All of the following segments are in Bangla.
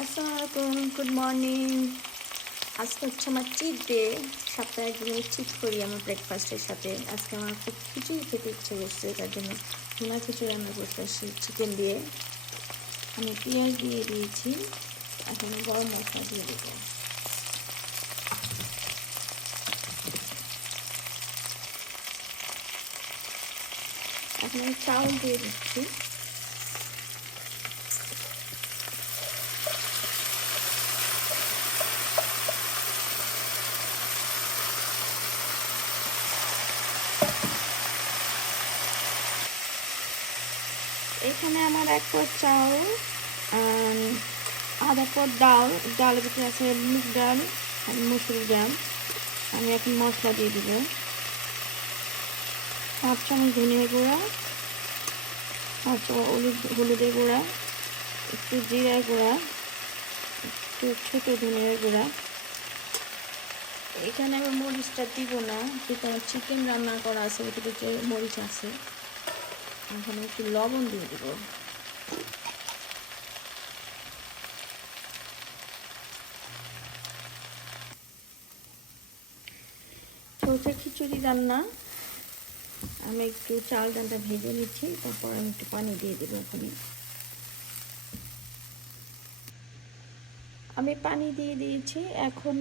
আসসালামু আলাইকুম, গুড মর্নিং। আজকে হচ্ছে আমার চিট ডে। সপ্তাহে একদিন চিট করি আমার ব্রেকফাস্টের সাথে। আজকে আমার খুব খিচুড়ি খেতে ইচ্ছে করছে, তার জন্য ভুনা খিচুড়ি রান্না করতে আসি চিকেন দিয়ে। আমি পেঁয়াজ দিয়ে দিয়েছি, এখন গরম মশলা দিয়ে দেবো। এখন আমি চাউল দিয়ে দিচ্ছি। এখানে আমার এক পট চাউল, আধা পট ডাল, ডালের ভিতরে আছে মুগ ডাল আর মসুর ডাল। আমি এখন মশলা দিয়ে দিব। 5 চামচ ধনিয়া গুঁড়া, 5 চামচ হলুদের গুঁড়া, একটু জিরা গুঁড়া, একটু ছোটো ধনিয়ার গুঁড়া। এখানে আমি মরিচটা দিব না, যেহেতু আমার চিকেন রান্না করা আছে, ওইটাতে যে মরিচ আছে। এখানে একটু লবণ দিয়ে দেবো। চলছে খিচুড়ি রান্না। আমি একটু চাল ডালটা ভেজে নিচ্ছি, তারপর আমি একটু পানি দিয়ে দেবো ওখানে। আমি পানি দিয়ে দিয়েছি। এখন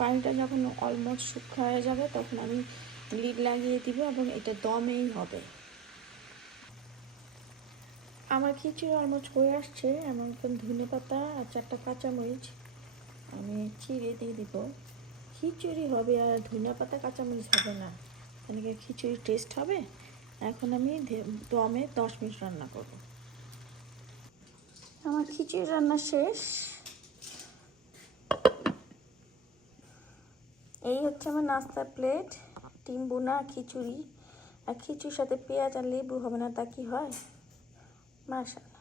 পানিটা যখন অলমোস্ট শুকনো হয়ে যাবে, তখন আমি লিড লাগিয়ে দিব এবং এটা দমেই হবে। আমার খিচুড়ি অলমোস্ট হয়ে আসছে। আমার এখন ধনেপাতা আর 4টা কাঁচামরিচ আমি চিড়ে দিয়ে দিব। খিচুড়ি হবে আর ধনেপাতা কাঁচামরিচ হবে না, এদিকে খিচুড়ির টেস্ট হবে। এখন আমি দমে 10 মিনিট রান্না করব। আমার খিচুড়ি রান্না শেষ। এই হচ্ছে আমার নাস্তার প্লেট, ডিম বোনা খিচুড়ি। আর খিচুড়ির সাথে পেঁয়াজ আর লেবু হবে না, তা কি হয়? মাশাআল্লাহ।